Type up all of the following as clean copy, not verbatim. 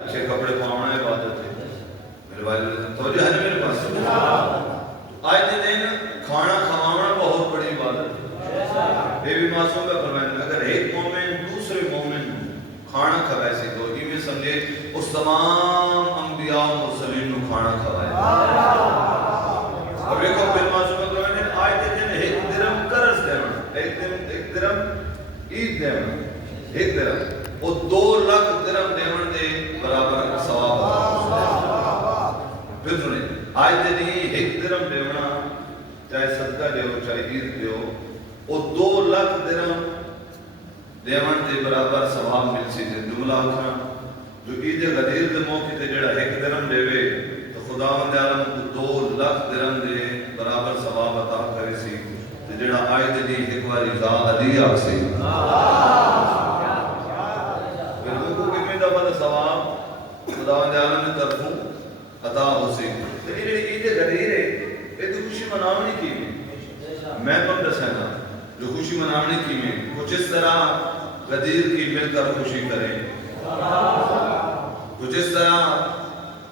अच्छे कपड़े पाना इबादत है। मेरे भाई तो जो है ना मेरे पास आज के दिन खाना खवाना बहुत बड़ी इबादत है। ये भी मासूम का फरमान अगर एक मोमिन दूसरे मोमिन खाना खवाए से तो ये में समझे उस तमाम अंबिया और मुरसलीन को खाना खवाए। और देखो फिर मासूम का फरमान आज के दिन एक दिरहम कर्ज देना एक दिरहम ईद देना एक दिरहम वो 2 लाख दिरहम देवन दे बराबर सवाब आता। फिर सुने आज दे नहीं एक दिरहम देवना चाहे सदका देओ चाहे ईद देओ वो 2 लाख दिरहम देवन दे बराबर सवाब मिल सी जुमला उठा जो ईद गदीर दे मौके ते जेड़ा एक दिरहम देवे तो खुदावंद आलम को 2 लाख दिरहम दे बराबर सवाब अता करे सी ते जेड़ा आज दे नहीं एक बारी जा अली आसे सवाब खुदावंद आलम ने तरफों अता होसे लेकिन जेडी ईद गदीर है ये तो खुशी मनावनी की मैं तुम दसना जो खुशी मनावनी की में कुछ इस तरह गदीर की मिलकर खुशी करें कुछ इस तरह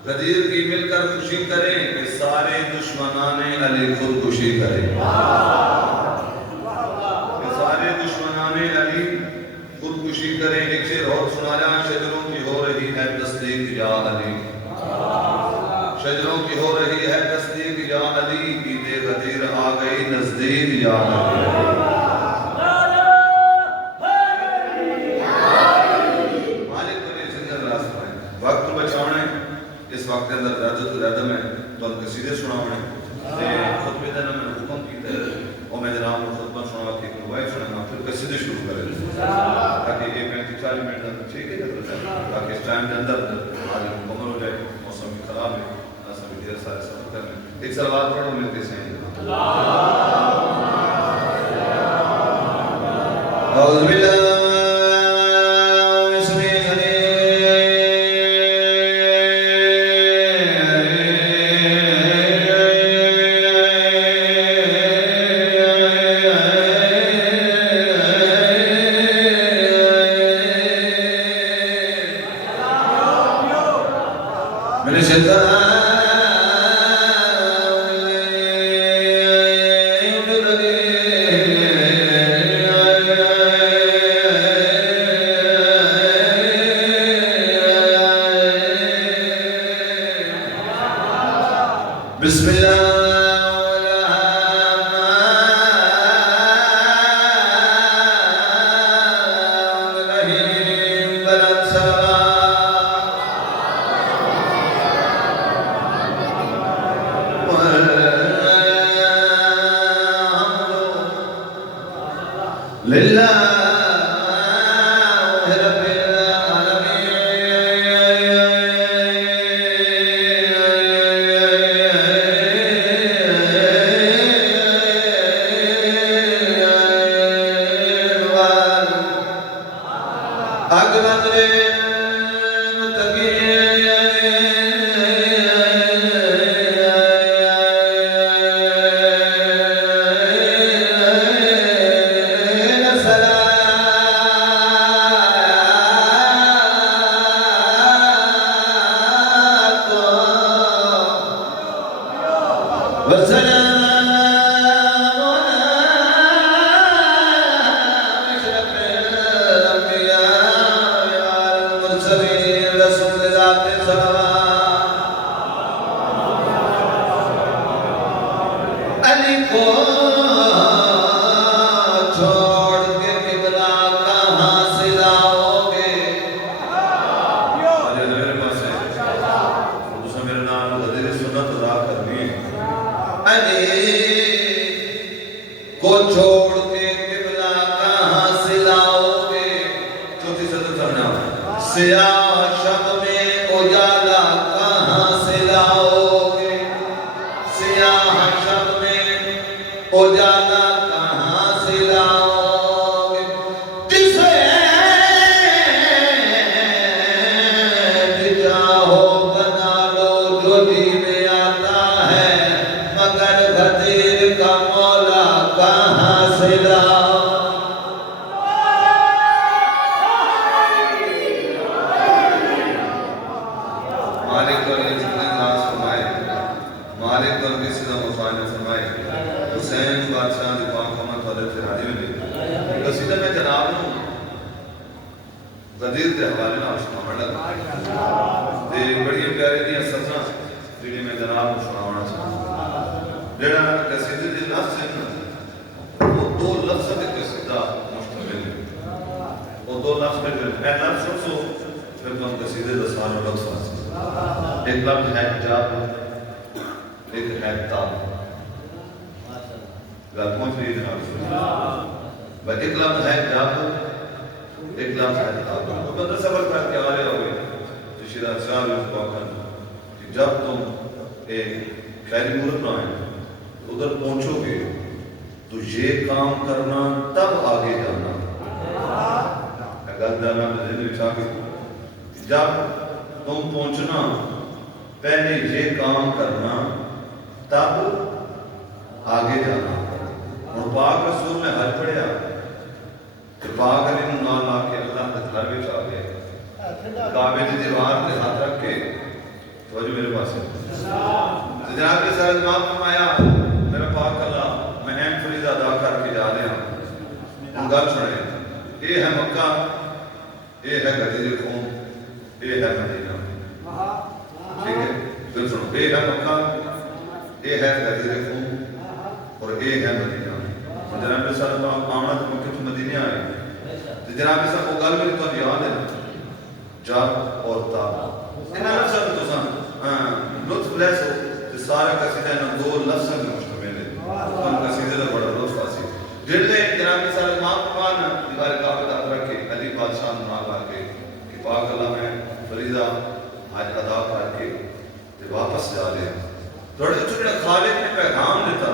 गदीर की मिलकर खुशी करें कि सारे दुश्मनाने अली खुद खुशी करें कि सारे दुश्मनाने अली खुदकुशी करें। एक शेर और सुनाया शजरों की हो रही है तस्दीक या अली शजरों की हो रही है तस्दीक या अली ईद गदीर आ गई नजदीक या अली। मालिक बने जिंदगी रास्ता है वक्त बचाने इस वक्त के अंदर रदम है तो हम कसीदे सुनावने ते खुतबे दा मैंने हुक्म कीता और मैं जनाब को खुतबा सुना के वाइफ सुनाना फिर कसीदे शुरू करें ताकि ये 35-40 मिनट तक ठीक है ताकि इस टाइम के अंदर आज मुकम्मल हो जाए। मौसम भी खराब है ना सभी ढेर सारे सफर करने एक सलावत पढ़ो मिलते हैं औज़ु बिल्लाह सियाह शब में उजाला मालिक तो अली जितने नाज फरमाए, मालिक तो अली सीधा मुफान फरमाए, हुसैन बादशाह दी पाक अमन वाले थे राजी में कसीदा में जनाब नु गदीर के हवाले नाल सुनावण लगा ते बड़ी प्यारी दी सजना जिहड़ी मैं जनाब नु सुनावना चाहता जेड़ा कसीदे दे लफ्ज़ है वो दो लफ्ज़ दे कसीदा मुश्तमिल है वो दो लफ्ज़ पे पहला लफ्ज़ सो फिर तुम कसीदे दा सारा लफ्ज़ एक लफ्ज़ है जाब एक है ताब गलत भी जनाब बस एक लफ्ज़ है जाब एक लफ्ज़ है ताब तो बंदा सबर करके आ रहे होगे तो शिराज साहब ने कहा कि जब तुम एक खैरी मूरत में आए उधर पहुंचोगे तो ये काम करना तब आगे जाना जब तुम पहुंचना पहले ये काम करना तब आगे जाना और पाक रसूल में हर पढ़िया कि पाक अली ना ला के अल्लाह के घर में आ गए काबे की दीवार पे हाथ रख के तो जो मेरे पास है जनाब के साथ जनाब फरमाया मेरा पाक अल्लाह मैं अहम फरीज़ा अदा करके जा रहा हूं हम गल सुने ये है मक्का ये है गदीर कौम ये है मदीना ठीक है फिर सुनो ये है मक्का ये है गदीर कौम और ये है मदीना जनाब के साथ आना तो मक्के से मदीने आए तो जनाब के साथ वो गल मेरे तो याद है जब और ताब इन्हां लफ्ज़ां तो सन लुत्फ लेसो ते सारा कसीदा इन दो लफ्ज़ां ते मुश्तमिल है तुम कसीदे दा बड़ा लुत्फ हासिल जिले जनाब के साथ मां फरमान दीवार काबा दा रखे अली बादशाह नाम लाके कि पाक अल्लाह में फरीज़ा आज अदा करके ते वापस जा रहे हैं थोड़े छोटे खालिद ने पैगाम देता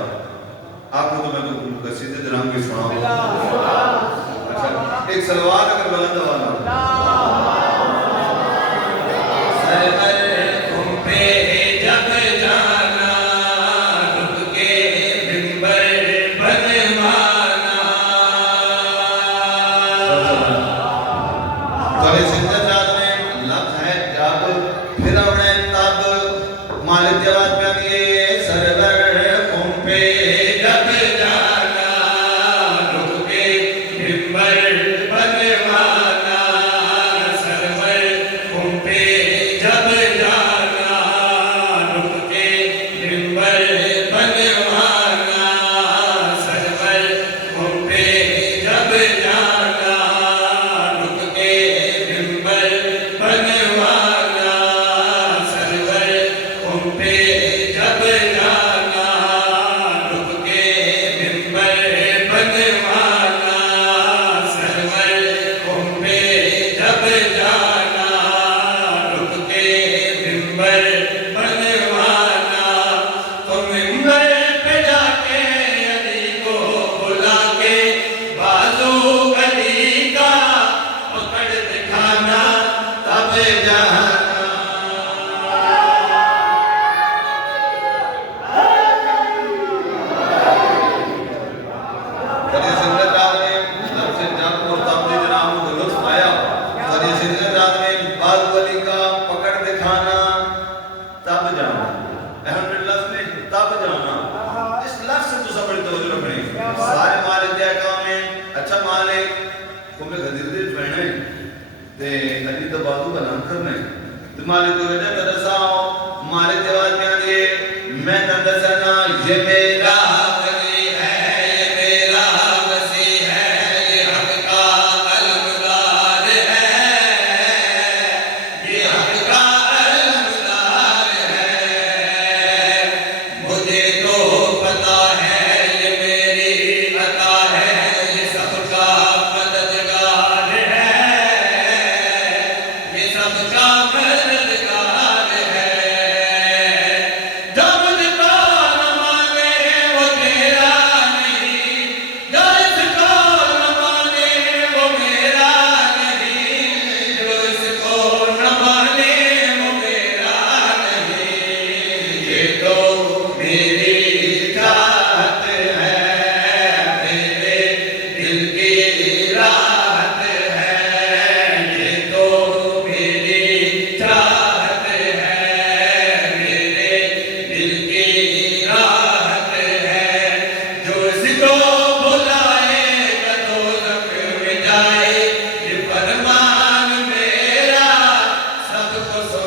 आपको तो मैं तो कसीदे दे रंग में सुनाऊंगा अच्छा एक सलवार अगर बुलंद वाला सरवर तुम पे जब जाना रुक के मिंबर बनवाना कले सिंधर रात में लफ्ज़ है जब फिर हमने तब मालिक जवाब में दिए सरवर तुम पे जब जाना रुक के मिंबर बनवाना सरवर तुम पे जब जाना रुक के मिंबर बनवाना सरवर तुम पे जब जाना रुक के मिंबर बनवाना सरवर तुम पे जब जाना रुक के मिंबर बनवाना सरवर तुम पे जब जाना रुक के मिंबर बनवाना तो मिंबर पे जाके अली को बुला के बाजू अली का पकड़ दिखाना तब जाना करिए सिंगर रात में लफ्ज़ जब और तब ने जनाब को लुत्फ आया करिए सिंगर रात में बाजू अली का पकड़ दिखाना तब जाना अहम लफ्ज़ ने तब जाना इस लफ्ज़ से तो सब बड़ी तवज्जो रखनी सारे मालिक क्या काम है अच्छा मालिक तुमने गदीर दे पहने ते अली तो बाजू बना करने तो मालिक को बेटा दसाओ मालिक जवाब में दिए मैं दसना ये मेरा वली है ये मेरा वसी है ये हक का अलमदार है ये हक का अलमदार है मुझे तो पता है ये मेरी अता है ये सबका मददगार है ये सबका मददगार है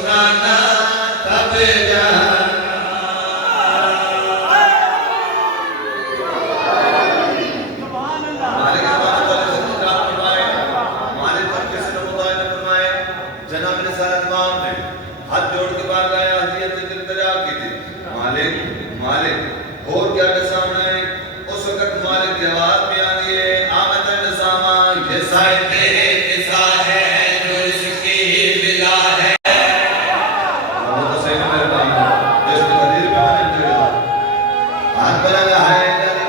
सुनाना तब जाना। मालिक वाले से खुदा फरमाए, मालिक पर किसी ने खुदा ने फरमाए, जनाब रिसालत इमाम ने हाथ जोड़ के बाहर आया, हदियत दिल दरिया की थी, मालिक मालिक और क्या सामने है। उस वक्त मालिक की आवाज भी आ रही है, आमद नसामा ये साहिब ऐसा है जो इसकी बिला है। वो तो सही में मेरे काम है, जिसको कदीर पे मैंने जोड़ा हाथ पर लगा है जाने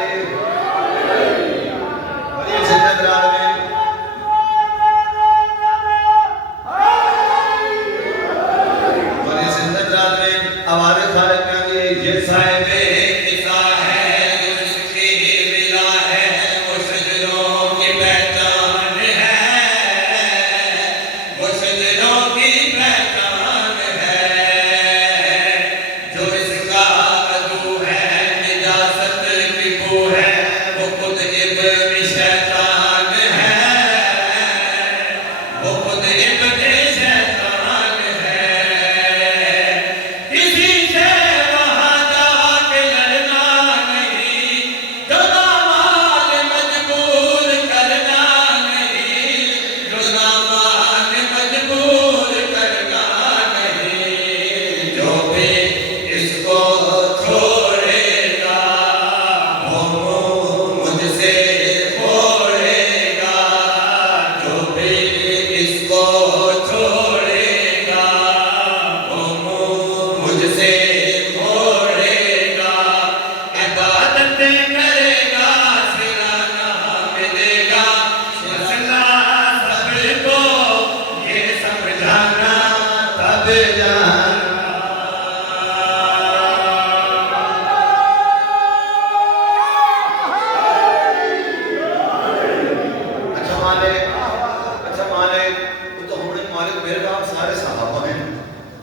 और ये सिद्दत रात में और ये सिद्दत रात में आवाज़ खालिक में आ गई, ये साहिब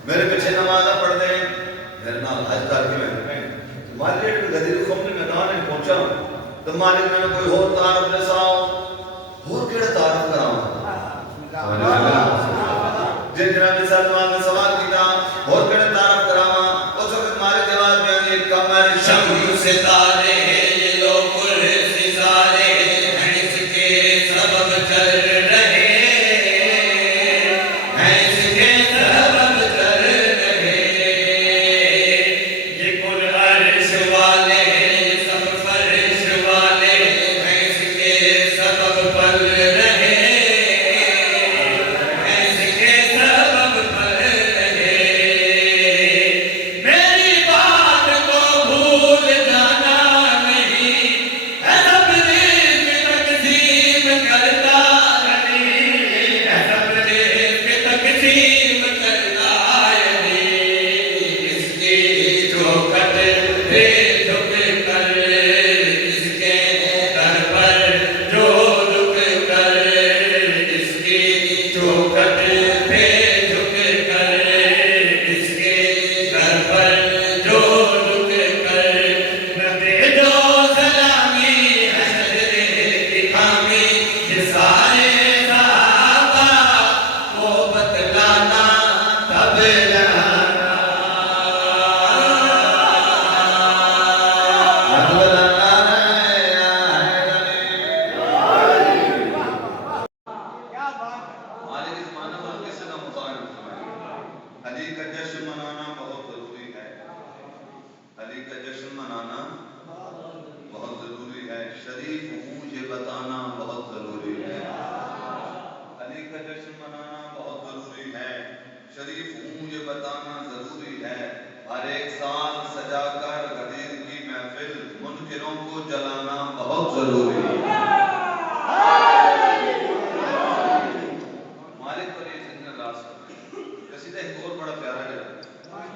मेरे पीछे नमाज़ पढ़ते हैं, मेरे नाल हज करके मैं मालिक गदीर खुम के मैदान में पहुंचा तो मालिक मैंने कोई और तारफ दसाओ, और केड़ा तारफ करावा जे जनाब सल्लल्लाहु अलैहि सवाल किया और केड़ा तारफ करावा। उस वक्त मालिक जवाब में ये कमर शम्स सितारे ये लोग सितारे हैं, इसके सबब चल रहे हैं, इसके सबब चल रहे। ये कुरअर्श वाले ये सब फर्श वाले हैं, इसके सबब पल रहे हैं, इसके सबब पल रहे। मेरी बात को भूल जाना नहीं, है सब रिज़्क़ तक़सीम करता नहीं, है सब रिज़्क़ तक़सीम करता नहीं। इसकी चौखट पे झुक कर, इसके दर पर जो रुक कर, इसकी चौखट पे झुक कर, इसके दर पर जो रुक कर, न भेजो सलामी है सजदे की खामी। ये सारे सहाबा को बतलाना तब जाना, बतलाना मालिक इस माना पर किसी का मुताबिक फरमाए। अली का जश्न मनाना बहुत जरूरी है, अली का जश्न मनाना बहुत जरूरी है, शरीफ हूँ ये बताना बहुत जरूरी है। अली का जश्न मनाना बहुत जरूरी है, शरीफ हूँ ये बताना जरूरी है। हर एक साल सजाकर गदीर की महफिल मुनकिरों को जलाना बहुत जरूरी है। मालिक पर ये जिन्ना रास कसीदा एक और बड़ा प्यारा है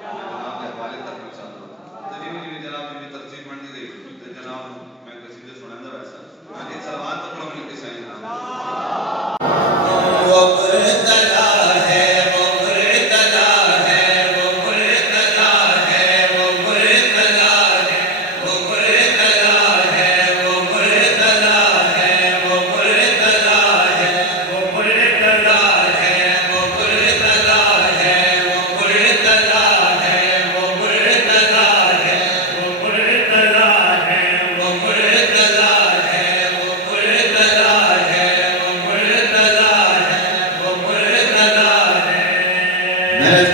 जनाब के हवाले तक पहुंचा दो। तरीमी जनाब में तरजीह बन गई तो जनाब मैं कसीदे सुनाऊंगा वैसा मैं एक सवाल तो पढ़ूंगा कि सही ना वो मुर्तजा है, वो मुर्तजा है, वो मुर्तजा है, वो मुर्तजा है, वो मुर्तजा है, वो मुर्तजा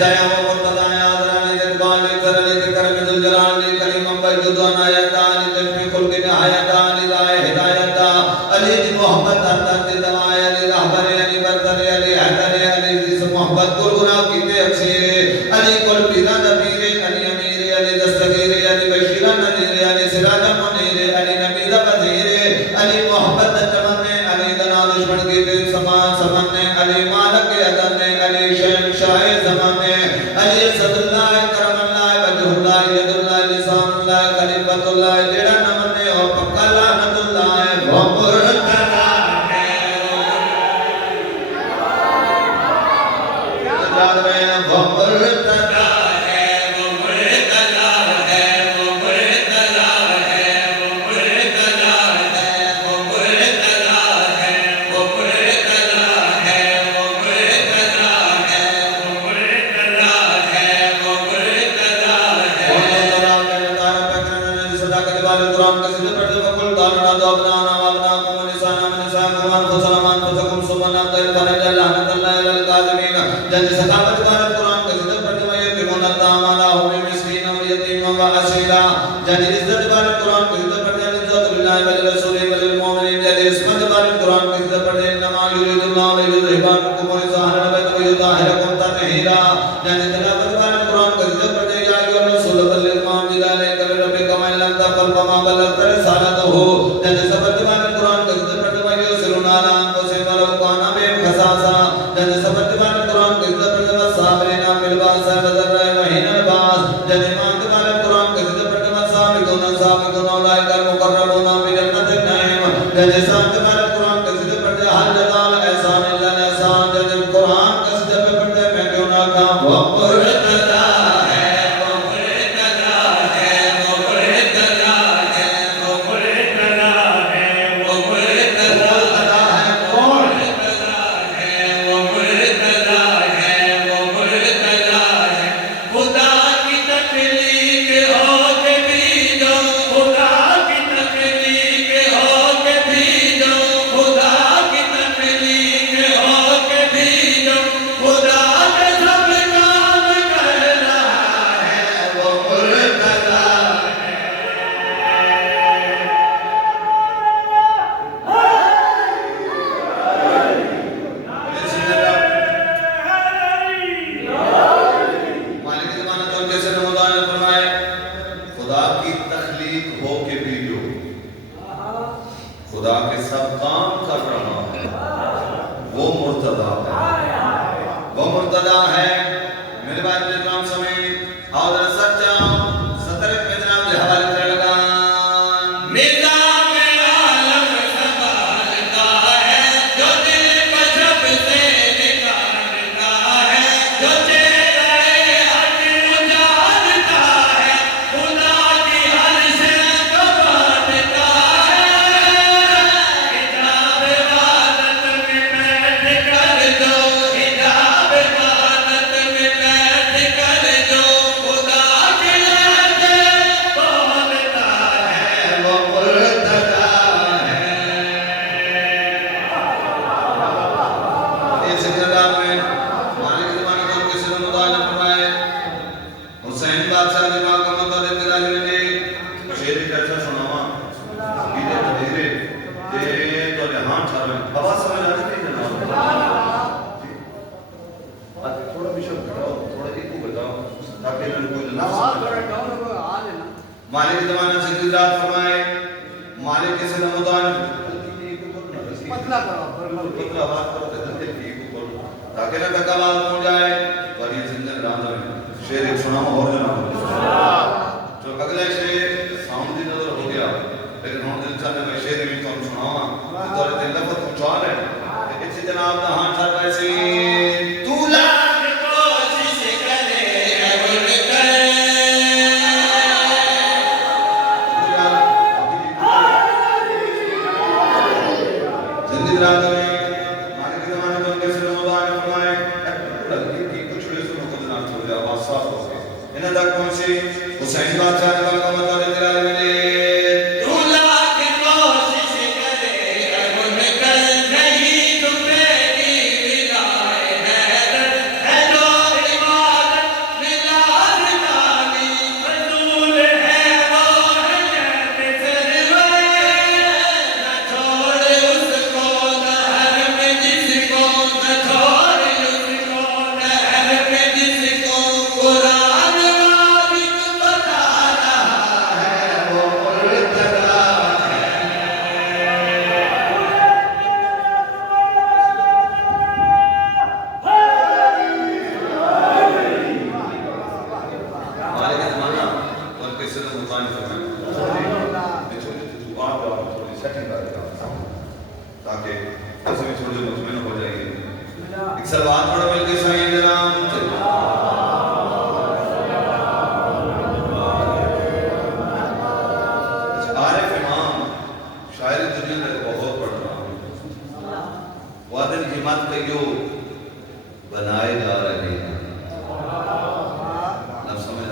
हिदाया व मुर्तदा आदरानी जबानी करनी करम जलाली करीम बजुदाना यदानी तशमी कुल के नहायतानी दाए हिदायता अली मोहम्मद अरदत दवाए अली रहबर अली बरदर अली हैदर अली जिस मोहब्बत कुल गुनाह कीते अक्सीरे अली कुल पीरा नबीरे अली अमीरे अली दस्तगीरे अली बशीरा नजीरे अली सिराजा मुनीरे अली नबीदा बजीरे अली मोहब्बत तमन्ने अली दना दुश्मन की दिल समान समन्ने अली मालक अदन्ने अली शहंशाह ज़माने अली सदुल्लाह करमल्लाह वजहुल्लाह यदुल्लाह लिसानुल्लाह खलीफतुल्लाह जेड़ा नमन्ने और पक्का लानतुल्लाह वो मुर्तदा है याद में वो मुर्तदा जज सकावत भारत कुरान का जिक्र पढ़ने वाले किमोना तामाला हुए मिस्कीन और यतीम व असीला जज इज्जत भारत कुरान का जिक्र पढ़ने वाले इज्जत बिल्लाह व रसूल व मोमिनीन जज इस्मत भारत कुरान का जिक्र पढ़ने नमा युरिदुल्लाह व युरिबाकुम व ज़ाहरा बैत व युताहिरकुम ततहीरा जज तिलावत भारत कुरान का जिक्र पढ़ने या अय्युहर रसूल बल्लिग मा उनज़िला इलैका मिन रब्बिका व इन लम तफ़अल फमा बल्लगता रिसालतहु जज सबत भारत कुरान का जिक्र पढ़ने वाले युसिरुना अला अनफुसिहिम व लौ काना बिहिम खसासा जज सबत भारत कुरान का जिक्र पढ़ने वाले साबिरीना फिल बासा वज़र्रा व हिनल बास जज ईमान के भारत कुरान का जिक्र पढ़ने वाले साबिक़ून उलाइका मुक़र्रबून फी जन्नतिन नईम जज साथ भारत कुरान का जिक्र पढ़ने हल जज़ाल एहसान इल्ला एहसान जज कुरान का जिक्र पढ़ने मैं क्यों ना कहूं वो मुर्तदा है वो मुर्तदा है वो मुर्तदा है वो मुर्तदा है वो मुर्तदा है कौन है वो मुर्तदा है वो मुर्तदा है खुदा की तख्लीक हो के भी जो खुदा की तख्लीक हो के भी जो खुदा की तख्लीक हो के भी जो खुदा के सब काम कर रहा है वो मुर्तदा मालिक ज़माना तो जैसे नमूदान ने फरमाया खुदा की तख्लीक हो के भी जो खुदा के सब काम कर रहा है वो मुर्तदा है वो मुर्तदा है मेरे भाई मेरे नाम समय और सच्चा सतरे में जनाब के हवाले से लगा निजाम आलम संभालता है जो दिल को जब से निकालता है जो चेहरे हक उजाड़ता है खुदा की हर शे को बांटता है हिजाब इबादत में बैठ कर दो हिजाब इबादत में बैठ कर दो खुदा के आगे बोलता है वो मुर्तदा है ये सिकंदर में मालिक ज़माना को किसी ने मुताला फरमाया हुसैन बादशाह ने मां का मतलब तिराज ने शेर की चर्चा सुनावा धीरे धीरे ते तो हां ठावे हवा समझ आ रही है जनाब थोड़ा विषय घटाओ थोड़ा इको बताओ ताकि इन्हें कोई ना मालिक ज़माना से गुजरात फरमाए मालिक किसी ने मुताला पतला करो पतला बात करो तो जल्दी ठीक करो ताकि ना तकवाल हो जाए और ये जिंदगी रात में शेर एक सुनाओ और जनाब तो अगले शेर साउंड दी नजर हो गया लेकिन हम दिल चाहते मैं शेर भी तो सुनावा तो दिल लफज पहुंचा रहे इसी जनाब दा हां सर वैसे तू लाख कोशिश करे अबुल कर जिंदगी रात में मालिक ज़माने में कैसे रमजान फरमाए की कुछ भी सुनो तो जनाब हो जाए आवाज साफ हो गई इन्हें तक पहुंची हुसैन बादशाह ने कहा मतलब तिराज में तू लाख कोशिश करे अबुल कर नहीं तुम्हें विदाई है जो इबादत सलवात पढ़ो मिलके साईं दे नाम ते आरिफ इमाम शायरी दुनिया में बहुत पढ़ रहा हूँ वादन की मत कहियो बनाए जा रहे हैं ना समझ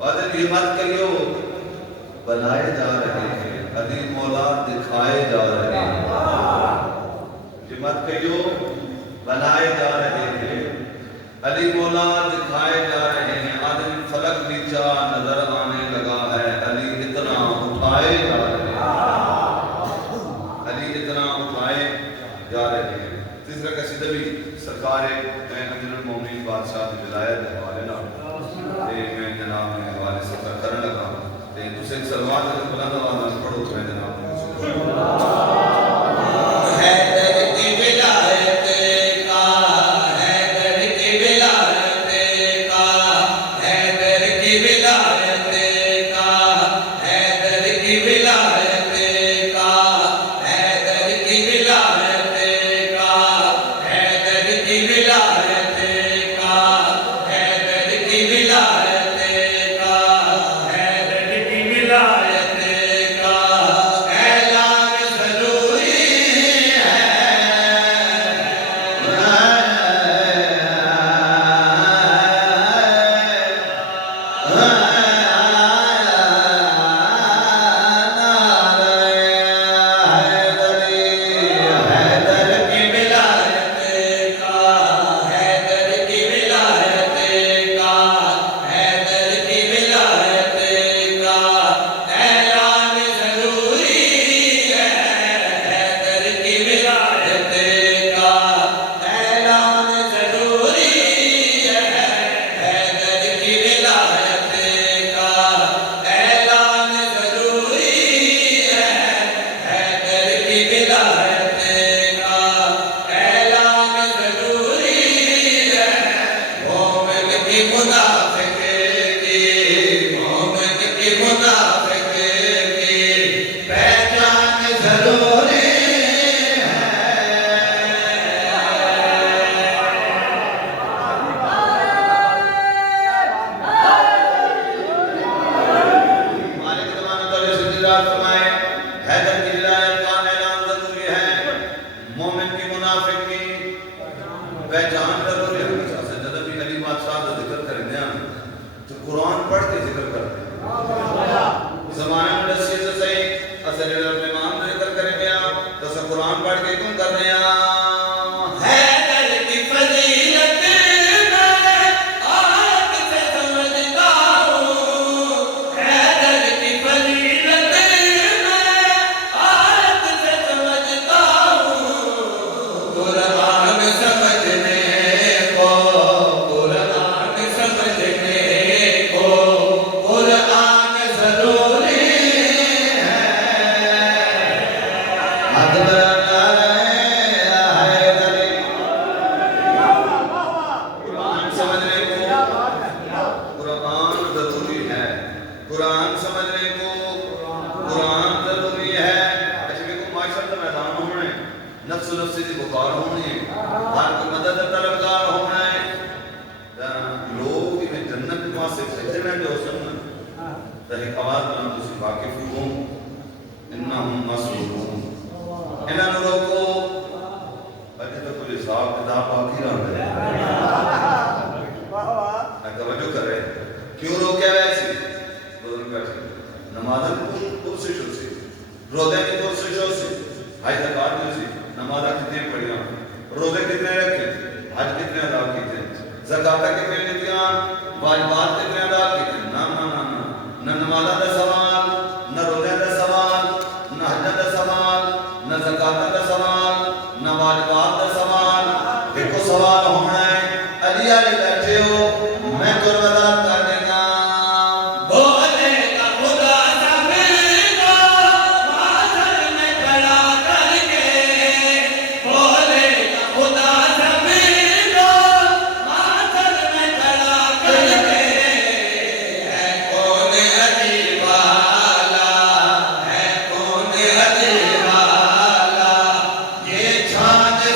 वादन की मत कहियो बनाए जा रहे हैं अली मौला दिखाए जा रहे हैं ये मत कहियो बनाए जा रहे हैं अली मौला दिखाए जा रहे हैं आदमी फलक नीचा नजर आने लगा है अली इतना उठाए जा रहे हैं अली इतना उठाए जा रहे हैं तीसरा कसीदा भी सरकार अमीरुल मोमिनीन बादशाह की विलायत के हवाले ना ते मैं जनाब के हवाले से करने लगा ते दूसरे सलवात के बुलंद आवाज में पढ़ो तो मैं जनाब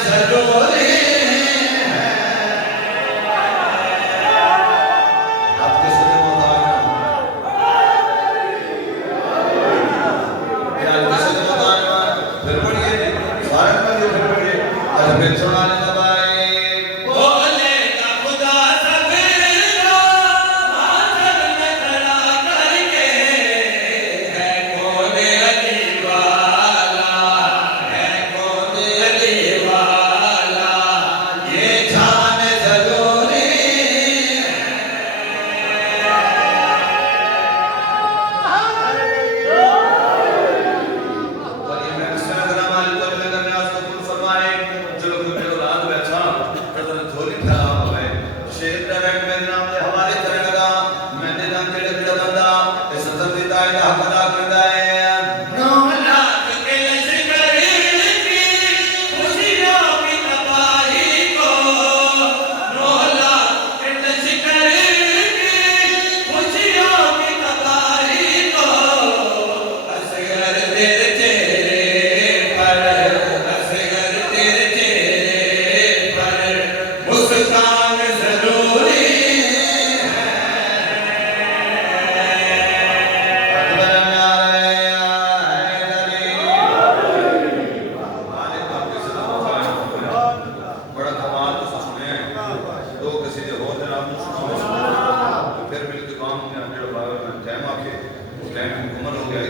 जरूरी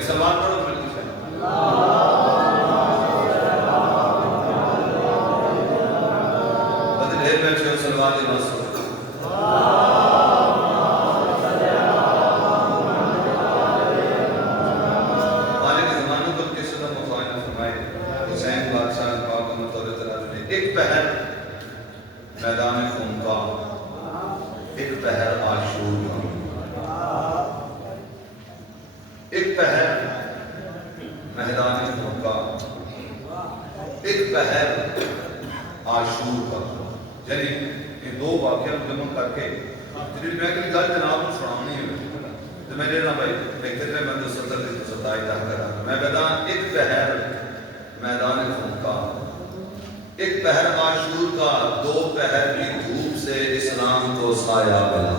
सलवार पढ़ो मिल से बदले बैठे हो सलवार के बस एक पहर मैदान खून का, एक पहर आशूर का, एक पहर मैदान खून का, एक पहर आशूर का। यानी ये दो वाक्य जमा करके जी मैं कि गल जनाब को सुनानी है तो मैं ना भाई देखते थे मैं 270 227 तक करा मैं कहता एक पहर मैदान खून का, एक पहर आशूर का, दो पहर की धूप से इस्लाम को साया मिला।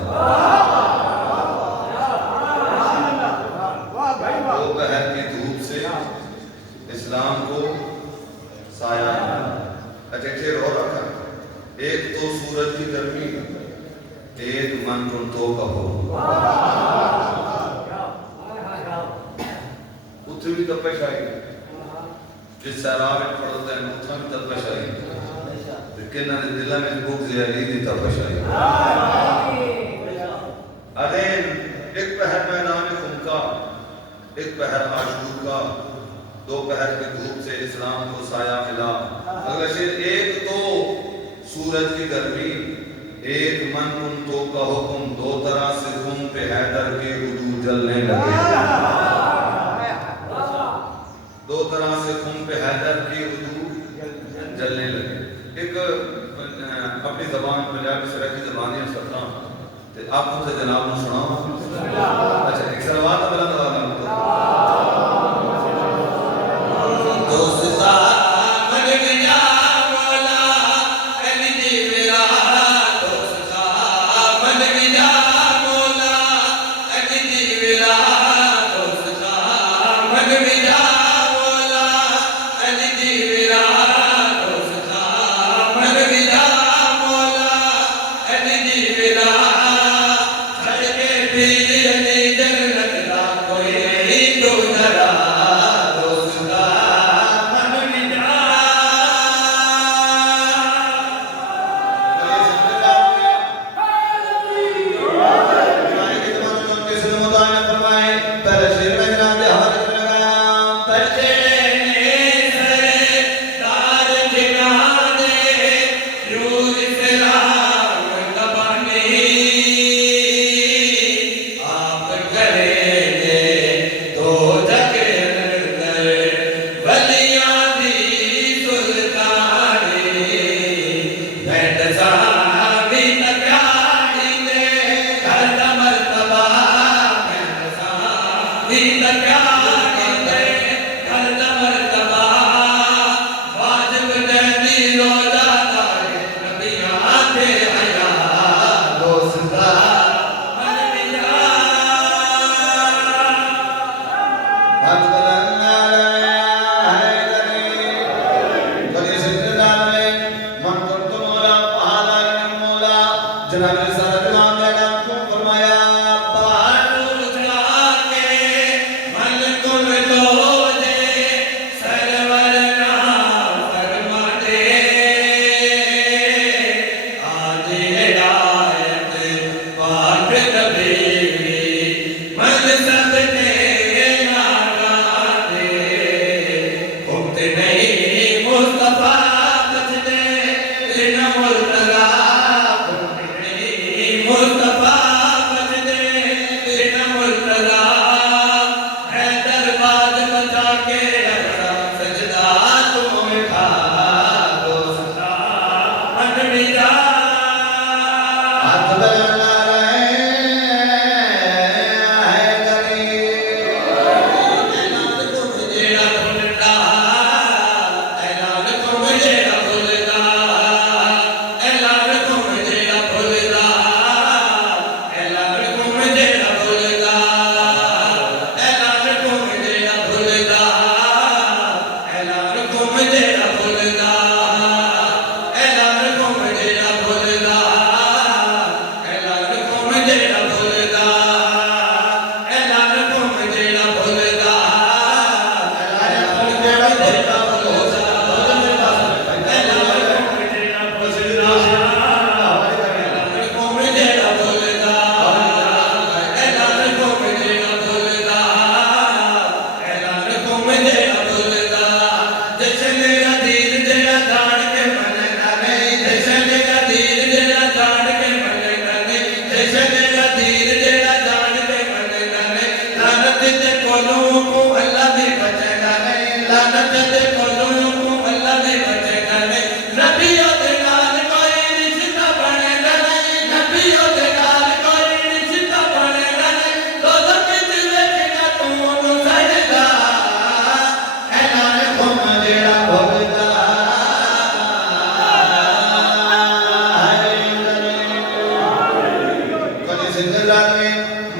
दो पहर की धूप से इस्लाम को साया मिला। अच्छा शेर और रखा, एक तो सूरज की गर्मी, एक मन तो कहो उथे भी तपश आई जिस सैराब में पढ़ते हैं उठा भी तपश आई लेकिन ना दिल में भूख ज़ियादी दी तपश आई अदेन एक पहर मैदान खून का, एक पहर आशूर का, दो पहर की धूप से इस्लाम को साया मिला। अगला शेर, एक तो सूरज की गर्मी, एक मन तो का हुक्म, दो तरह से खून पे हैदर के वजूद जलने लगे। दो तरह से खून पे हैदर की वजूद जलने लगे। एक अपनी जबान पंजाबी से रखी जबान है सत्ता ते आपको से जनाब ने सुनाओ। अच्छा एक सलवात तो बुलंद आवाज में दोस्ता मन गया मौला अली दी मेरा दोस्ता मन गया मौला अली दी मेरा दोस्ता मन गया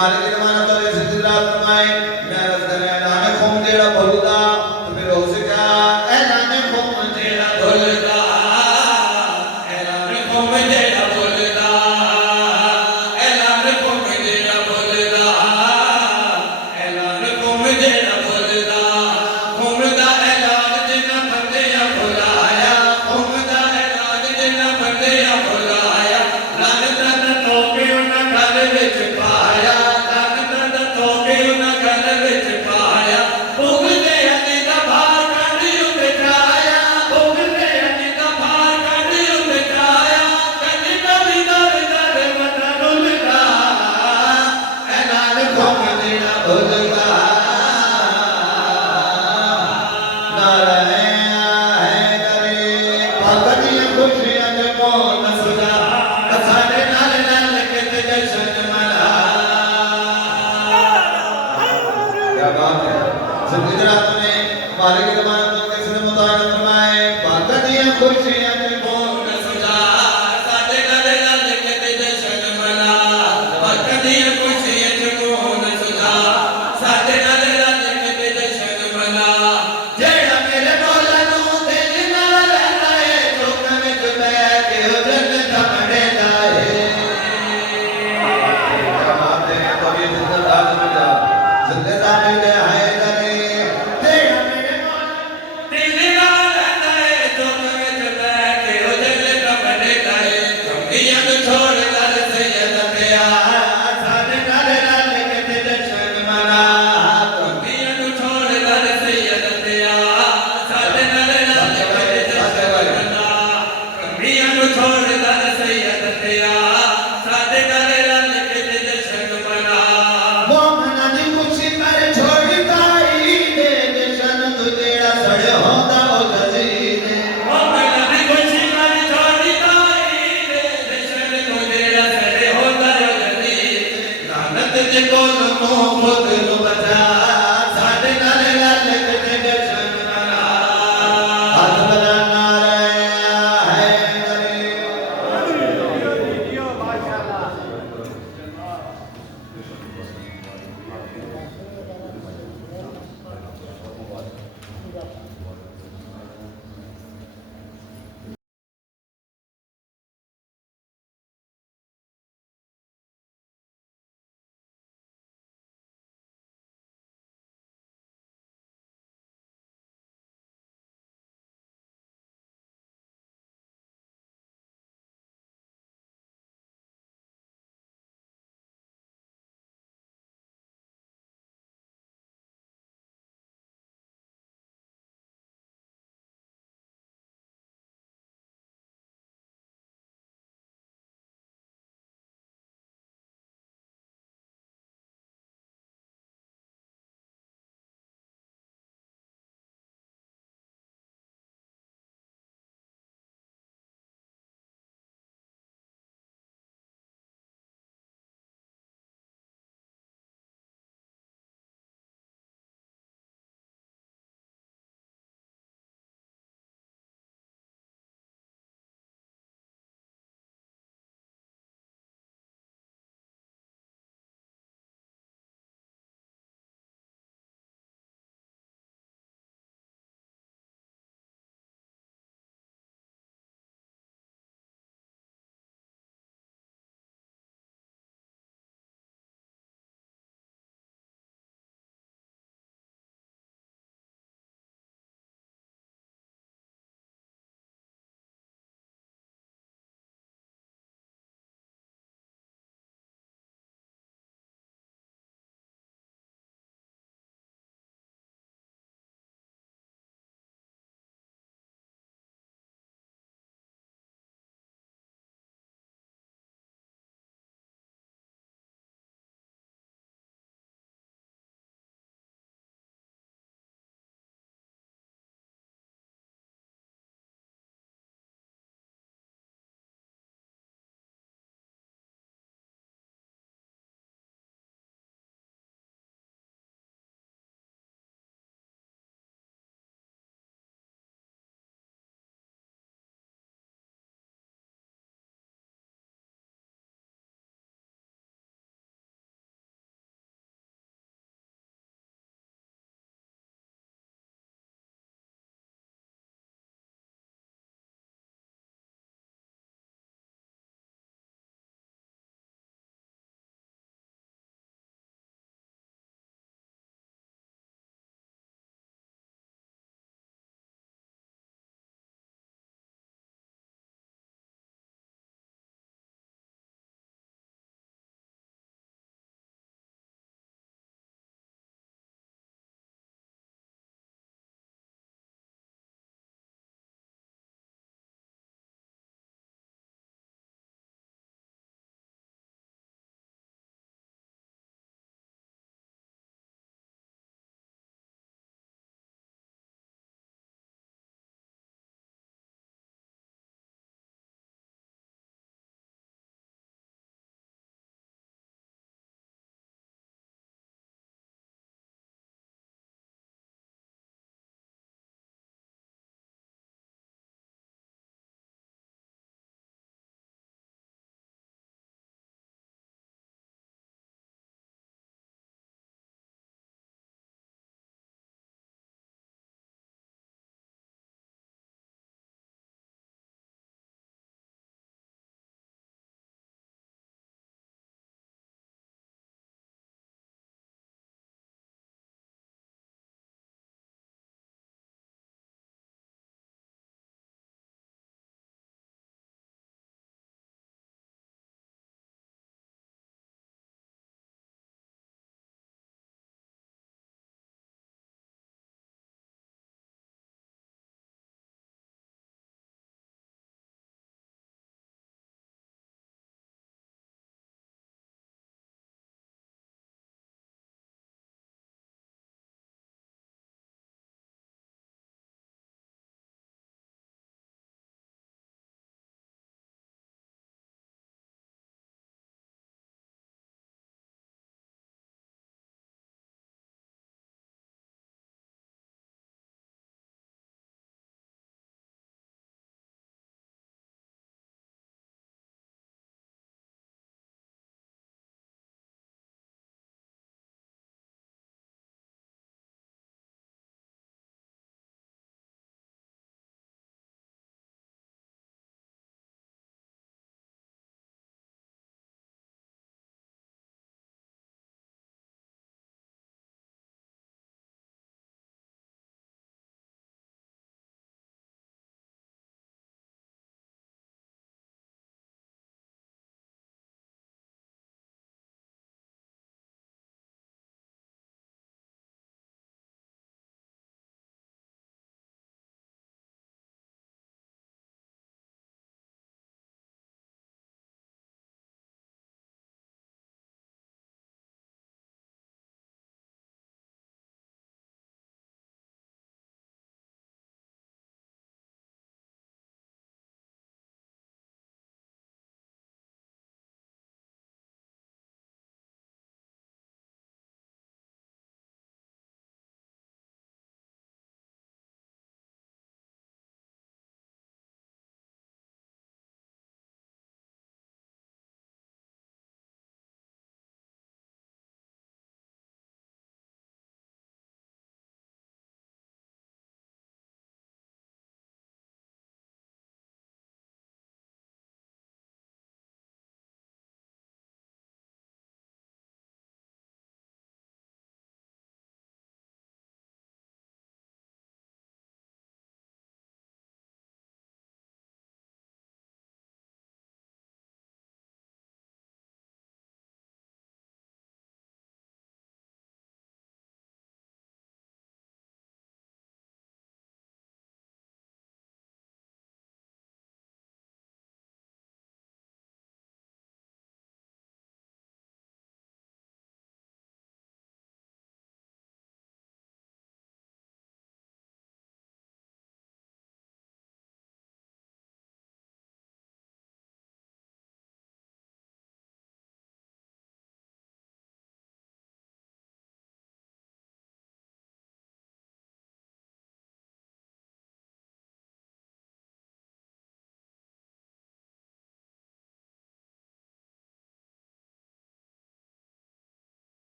मालिक जमाना तो इस दिलात फरमाए मैं रस कर ऐलान खून जेड़ा भुलदा तो फिर हो सका ऐलान खून जेड़ा भुलदा ऐलान खून जेड़ा भुलदा ऐलान खून जेड़ा भुलदा ऐलान खून जेड़ा भुलदा खून दा ऐलान जिन्ना बंदियां भुलाया खून दा ऐलान जिन्ना बंदियां भुलाया लानतां दा तोके उन्हां गल विच पाया लानतां दा तोके उन्हां गल विच पाया भुगते अली दा भार कांडी उते जाया भुगते अली दा भार कांडी उते जाया कदी कदी दर दर मथा रुलदा ऐलान खून जेड़ा भुलदा खुशियां ने बोल सजा साडे नाल रल के ते जश्न मना कदियां खुशियां च मोहन सजा साडे नाल रल के ते जश्न मना जेड़ा मेरे मौला नू दिल नाल लैंदा है चौक विच बैठ के ओ जन्नत मड़ेंदा है क्या बात है कभी जिंदा में जा जिंदा में दे हाय करे जेड़ा मेरे मौला दिल नाल लैंदा है चौक विच बैठ के ओ जन्नत मड़ेंदा है कमियां नू छोड़ कर सैयद पिया साडे नाल रल के ते जश्न मना कमियां नू छोड़ कर सैयद पिया साडे नाल रल के ते जश्न मना कमियां नू छोड़ कर सैयद पिया साडे नाल रल के ते जश्न मना मोमना दी खुशी पर छोड़ी ताई दे जश्न तू जेड़ा सड़ होंदा ओ जजीर मोमना दी खुशी पर छोड़ी ताई दे जश्न तू जेड़ा सड़ होंदा ओ जजीर लानत जे कोल मुंह खुद